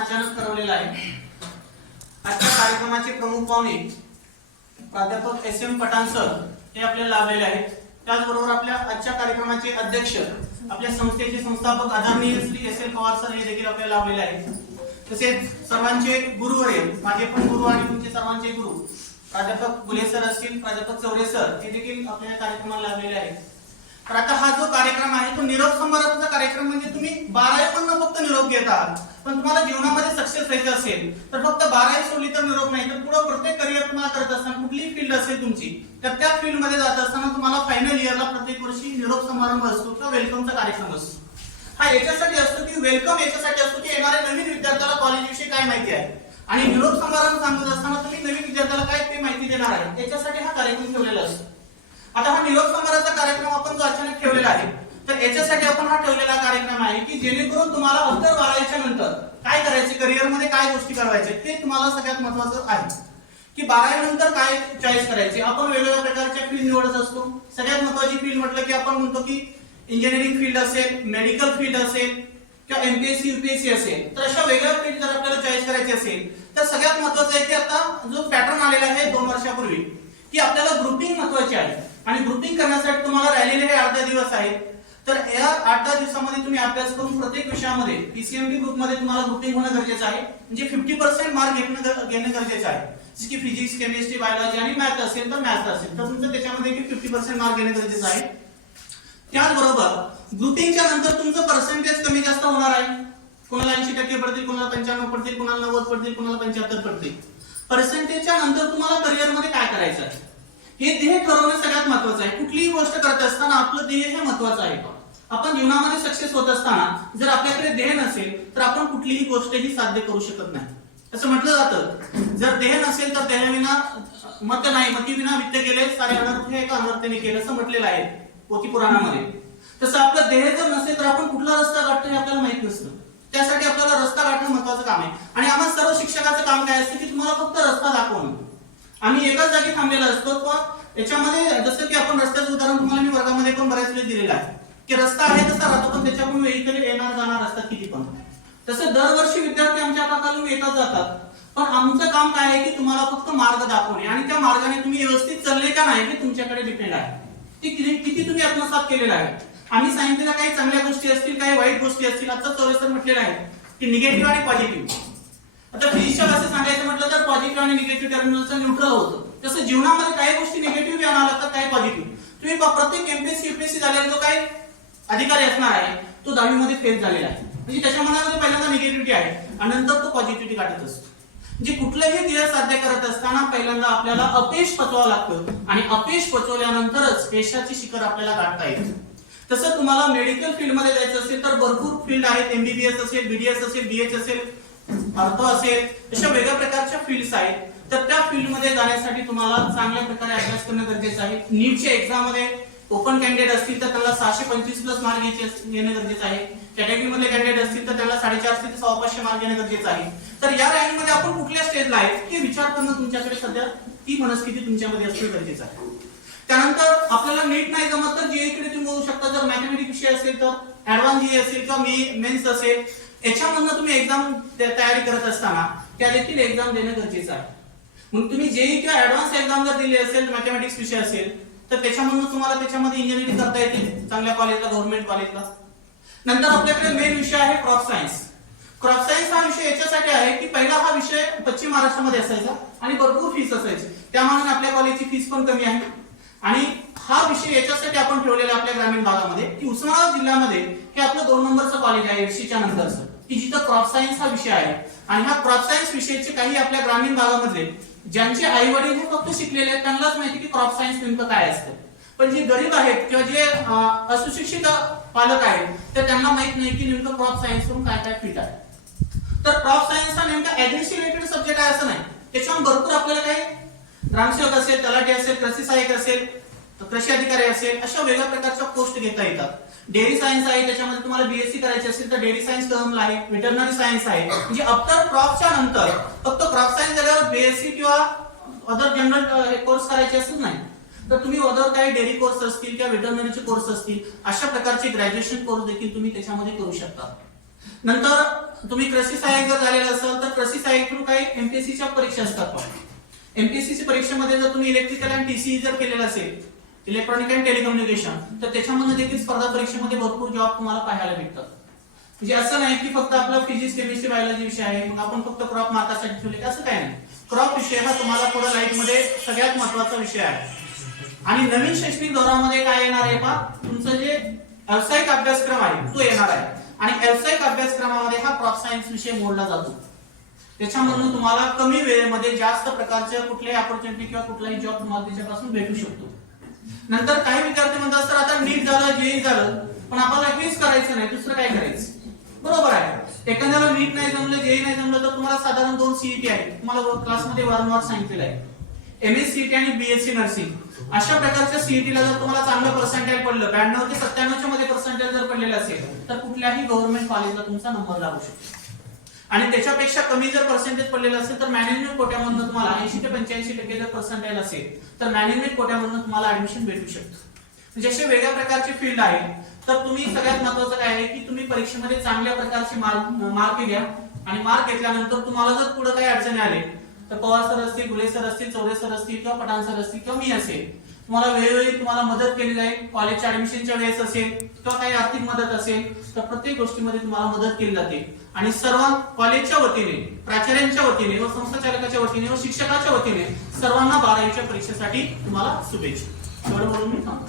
अचानक ठरवलेला आहे. आजच्या कार्यक्रमाचे प्रमुख पाहुणे प्राध्यापक एस एम पठाण सर हे आपल्याला लाभलेले आहेत. त्याचबरोबर आपल्या आजच्या कार्यक्रमाचे अध्यक्ष आपल्या संस्थेचे संस्थापक आदरणीय Shri S L Pawar sir हे देखील आपल्याला लाभलेले आहेत. तसेच सर्वांचे गुरुवर्य माझे पण गुरु आणि तुमचे सर्वांचे गुरु प्राध्यापक गुले सर असतील प्राध्यापक चौरे सर हे देखील आपल्या कार्यक्रमाला लाभलेले आहेत. तर आता हा जो कार्यक्रम आहे तो निरोप समारंभाचा कार्यक्रम म्हणजे तुम्ही बारावी पण फक्त निरोप घेत. आहात पण तुम्हाला जीवनामध्ये सक्सेस व्हायचं असेल तर फक्त बारावी सोडली तर निरोप नाही तर पुढे प्रत्येक करिअर तुम्हाला करत असताना कुठलीही फील्ड असेल तुमची तर त्या फील्डमध्ये जात असताना तुम्हाला फायनल इयरला प्रत्येक वर्षी निरोप समारंभ असतो किंवा वेलकमचा कार्यक्रम असतो. हा याच्यासाठी असतो की वेलकम याच्यासाठी असतो की येणाऱ्या नवीन विद्यार्थ्याला कॉलेजविषयी काय माहिती आहे? आणि निरोप समारंभ सांगत असताना तुम्ही नवीन विद्यार्थ्याला काय ते माहिती देणार आहे? त्याच्यासाठी हा कार्यक्रम ठेवलेला असतो. आता हा निरोप समारंभाचा कार्यक्रम आपण जो अचानक ठेवलेला आहे तर याच्यासाठी आपण हा ठेवलेला कार्यक्रम आहे की जेणेकरून तुम्हाला अत्तर बारावीच्या नंतर काय करायचे करिअरमध्ये काय गोष्टी करायचे ते तुम्हाला सगळ्यात महत्वाचं आहे. की बारावी नंतर काय चॉईस करायची? आपण वेगवेगळ्या प्रकारच्या फील्ड निवडत असतो. सगळ्यात महत्वाची फील्ड म्हटलं की आपण म्हणतो की इंजिनिअरिंग फील्ड असेल मेडिकल फील्ड असेल किंवा एमपीएससी युपीएससी असेल तर अशा वेगळ्या फील्ड जर आपल्याला चॉईस करायची असेल तर सगळ्यात महत्वाचं आहे की आता जो पॅटर्न आलेला आहे दोन वर्षापूर्वी की आपल्याला ग्रुपिंग महत्वाची आहे. आणि ग्रुपिंग करण्यासाठी तुम्हाला राहिलेले हे आठ दहा दिवस आहेत. तर या आठ दहा दिवसामध्ये तुम्ही अभ्यास करून प्रत्येक विषयामध्ये पीसीएमबी ग्रुपमध्ये तुम्हाला ग्रुपिंग होणं गरजेचं आहे. म्हणजे फिफ्टी पर्सेंट मार्क घेणं घेणं गरजेचं आहे. जसे की फिजिक्स केमिस्ट्री बायोलॉजी आणि मॅथ असेल तर मॅथ असेल. तर तुमचं त्याच्यामध्ये फिफ्टी पर्सेंट मार्क घेणं गरजेचं आहे. त्याचबरोबर ग्रुपिंगच्या नंतर तुमचं पर्सेंटेज कमी जास्त होणार आहे. कोणाला ऐंशी टक्के पडतील कोणाला पंच्याण्णव पडतील कोणाला नव्वद पडतील कोणाला पंच्याहत्तर पडतील. पर्सेंटेजच्या नंतर तुम्हाला करिअरमध्ये काय करायचं आहे? हे ध्येय ठरवणं सगळ्यात महत्वाचं आहे. कुठलीही गोष्ट करत असताना आपलं ध्येय हे महत्वाचं आहे. आपण जीवनामध्ये सक्सेस होत असताना जर आपल्याकडे ध्येय नसेल तर आपण कुठलीही गोष्टही साध्य करू शकत नाही. असं म्हटलं जातं. जर ध्येय नसेल तर ध्येयाविना मत नाही मतीविना वित्त केले सारे अनर्थ हे एका अनर्थेने केलं असं म्हटलेलं आहे पोथी पुराणामध्ये तसं आपलं ध्येय जर नसेल तर आपण कुठला रस्ता गाठतो हे आपल्याला माहीत नसतं. त्यासाठी आपल्याला रस्ता गाठणं महत्वाचं काम आहे. आणि आम्हाला सर्व शिक्षकाचं काम काय असतं की तुम्हाला फक्त रस्ता दाखवणं. आम्ही एकाच जागी थांबलेला असतो. पण याच्यामध्ये जसं की आपण रस्त्याचं उदाहरण तुम्हाला मी वर्गामध्ये पण बऱ्याच वेळ दिलेलं आहे. की रस्ता आहे तसा राहतो पण त्याच्याकडून वेहिकल येणार जाणार असतात किती पण. तसं दरवर्षी विद्यार्थी आमच्या हाताखालून येतात जातात. पण आमचं काम काय आहे की तुम्हाला फक्त मार्ग दाखवणे. आणि त्या मार्गाने तुम्ही व्यवस्थित चालले का नाही हे तुमच्याकडे डिपेंड आहे. ते किती तुम्ही आत्मसात केलेलं आहे. आम्ही सांगितलेल्या काही चांगल्या गोष्टी असतील काही वाईट गोष्टी असतील आता चौरस्तर म्हटलेलं आहे की निगेटिव्ह आणि पॉझिटिव्ह आता फिजिक्सच्या भाषेत सांगायचं म्हटलं तर पॉझिटिव्ह आणि निगेटिव्ह टर्मिनलचं न्यूट्रल होतं. तसं जीवनामध्ये काही गोष्टी निगेटिव्ह बी आणावं लागतात काही पॉझिटिव्ह तुम्ही प्रत्येक एमपीएससी युपीएससी झालेला जो काही अधिकारी असणार आहे तो दहावीमध्ये फेल झालेला आहे. म्हणजे त्याच्या मनामध्ये पहिल्यांदा निगेटिव्हिटी आहे आणि नंतर तो पॉझिटिव्हिटी काढत असतो. म्हणजे कुठलंही ध्येय साध्य करत असताना पहिल्यांदा आपल्याला अपयश पचवावं लागतं आणि अपयश पचवल्यानंतरच यशाची शिखर आपल्याला गाठता येते. तसं तुम्हाला मेडिकल फील्डमध्ये जायचं असेल तर भरपूर फील्ड आहेत एमबीबीएस असेल बीडीएस असेल बीएच असेल अर्थ असेल अशा वेगळ्या प्रकारच्या फील्ड्स आहेत. तर त्या फील्डमध्ये जाण्यासाठी तुम्हाला चांगल्या प्रकारे अभ्यास करणं गरजेचं आहे. नीटच्या एक्झाममध्ये ओपन कॅन्डिडेट असतील तर त्यांना सहाशे पंचवीस प्लस मार्क घेणे गरजेचं आहे. कॅटेगरी मधले कॅन्डिडेट असतील तर त्यांना साडेचारशे ते सव्वा पाचशे मार्क येणे गरजेचं आहे. तर या रँकमध्ये आपण कुठल्या स्टेजला आहे हे विचार करणं तुमच्याकडे सध्या ती मनस्थिती तुमच्यामध्ये असणं गरजेचं आहे. त्यानंतर आपल्याला नीट नाही जमत तर जीएकडे तुम्ही होऊ शकता. जर मॅथमॅटिक्स विषय असेल तर ऍडव्हान्स जी असेल किंवा मेन्स असेल याच्यामधनं तुम्ही एक्झाम तयारी करत असताना त्या देखील एक्झाम देणं गरजेचं आहे. मग तुम्ही जेई किंवा ऍडव्हान्स एक्झाम जर दिली असेल मॅथमॅटिक्स विषय असेल तर त्याच्यामधून तुम्हाला त्याच्यामध्ये इंजिनिअरिंग करता येतील चांगल्या कॉलेजला गव्हर्नमेंट कॉलेजला नंतर आपल्याकडे मेन विषय आहे क्रॉप सायन्स क्रॉप सायन्स हा विषय याच्यासाठी आहे की पहिला हा विषय पश्चिम महाराष्ट्रामध्ये असायचा आणि भरपूर फीस असायची. त्यामानाने आपल्या कॉलेजची फीस पण कमी आहे. आणि हा विषय याच्यासाठी आपण ठेवलेला आपल्या ग्रामीण भागामध्ये की उस्मानाबाद जिल्ह्यामध्ये हे आपलं दोन नंबरचं कॉलेज आहे एडशीच्या नंतरचं. की जिथं क्रॉप सायन्स हा विषय आहे. आणि हा क्रॉप सायन्स विषयाचे काही आपल्या ग्रामीण भागामध्ये ज्यांचे आई वडील हे फक्त शिकलेले आहेत त्यांनाच माहिती की क्रॉप सायन्स नेमकं काय असतं. पण जे गरीब आहेत किंवा जे असुशिक्षित पालक आहेत तर त्यांना माहीत नाही की नेमकं क्रॉप सायन्स करून काय काय फिट आहे. तर क्रॉप सायन्स हा नेमका ऍग्रिस रिलेटेड सब्जेक्ट आहे असं नाही. त्याच्यावर भरपूर आपल्याला काही ग्रामसेवक असेल त्याला कृषी सहाय्यक असेल कृषी अधिकारी असेल अशा वेगळ्या प्रकारच्या पोस्ट घेता येतात. डेअरी सायन्स आहे त्याच्यामध्ये तुम्हाला बीएससी करायची असेल तर डेअरी सायन्स टर्म आहे व्हेटरनरी सायन्स आहे. म्हणजे आफ्टर क्रॉपच्या नंतर फक्त क्रॉप सायन्स झाल्यावर बीएससी किंवा अदर जनरल कोर्स करायचे असत नाही. तर तुम्ही अदर काही डेअरी कोर्स असतील किंवा व्हेटरनरीचे कोर्स असतील अशा प्रकारचे ग्रॅज्युएशन कोर्स देखील तुम्ही त्याच्यामध्ये करू शकता. नंतर तुम्ही कृषी सहाय्यक जर झालेला असाल तर कृषी सहाय्यक थ्रू काही एमपीएससीच्या परीक्षा असतात. एमपीएससी परीक्षेमध्ये जर तुम्ही इलेक्ट्रिकल आणि टीसीई जर केलेलं असेल इलेक्ट्रॉनिक अँड टेलिकम्युनिकेशन तर त्याच्यामध्ये देखील स्पर्धा परीक्षेमध्ये भरपूर जॉब तुम्हाला पाहायला भेटतात. म्हणजे असं नाही की फक्त आपलं फिजिक्स केमिस्ट्री बायोलॉजी विषय आहे मग आपण फक्त क्रॉप मार्कासाठी ठेवले असं काय नाही. क्रॉप विषय हा तुम्हाला पुढे लाईफमध्ये सगळ्यात महत्त्वाचा विषय आहे. आणि नवीन शैक्षणिक धोरणामध्ये काय येणार आहे पा तुमचं जे व्यावसायिक अभ्यासक्रम आहे तो येणार आहे. आणि व्यावसायिक अभ्यासक्रमामध्ये हा क्रॉप सायन्स विषय मोडला जातो. त्याच्यामधून तुम्हाला कमी वेळेमध्ये जास्त प्रकारच्या कुठल्याही ऑपॉर्च्युनिटी किंवा कुठलाही जॉब तुम्हाला त्याच्यापासून भेटू शकतो. नंतर काही विद्यार्थी म्हणतात सर आता नीट झालं जे झालं पण आपल्याला हेच करायचं नाही दुसरं काय करायचं? बरोबर आहे. एखाद्याला नीट नाही जमलं जेई नाही जमलं तर तुम्हाला साधारण दोन सीईटी आहे तुम्हाला क्लासमध्ये वारंवार सांगितलेलं आहे. एम एस सीईटी आणि बीएससी नर्सिंग अशा प्रकारच्या सीईटीला जर तुम्हाला चांगलं पर्सेंटेज पडलं ब्याण्णव ते सत्त्याण्णवच्या मध्ये पर्सेंटेज जर पडलेलं असेल तर कुठल्याही गव्हर्नमेंट कॉलेजला तुमचा नंबर लागू शकतो. आणि त्याच्यापेक्षा कमी जर पर्सेंटेज पडलेलं असेल तर मॅनेजमेंट कोट्यामधून तुम्हाला ऐंशी ते पंच्याऐंशी टक्के जर पर्सेंटेज असेल तर मॅनेजमेंट कोट्यामधून तुम्हाला ऍडमिशन भेटू शकतं. म्हणजे असे वेगळ्या प्रकारचे फील्ड आहे. तर तुम्ही सगळ्यात महत्वाचं काय आहे की तुम्ही परीक्षेमध्ये चांगल्या प्रकारचे मार्क मार्क घ्या. आणि मार्क घेतल्यानंतर तुम्हाला जर पुढे काही अडचणी आले तर पवार सर असतील गुले सर असतील चौरे सर असतील किंवा पठाण सर असतील किंवा मी असेल तुम्हाला वेळोवेळी तुम्हाला मदत केली जाईल कॉलेजच्या ऍडमिशनच्या वेळेस असेल किंवा काही आर्थिक मदत असेल तर प्रत्येक गोष्टीमध्ये तुम्हाला मदत केली जाते. आणि सर्व कॉलेजच्या वतीने प्राचार्यांच्या वतीने व संस्थाचालकाच्या वतीने व शिक्षकाच्या वतीने सर्वांना बारावीच्या परीक्षेसाठी तुम्हाला शुभेच्छा. एवढं बोलून मी थांबतो.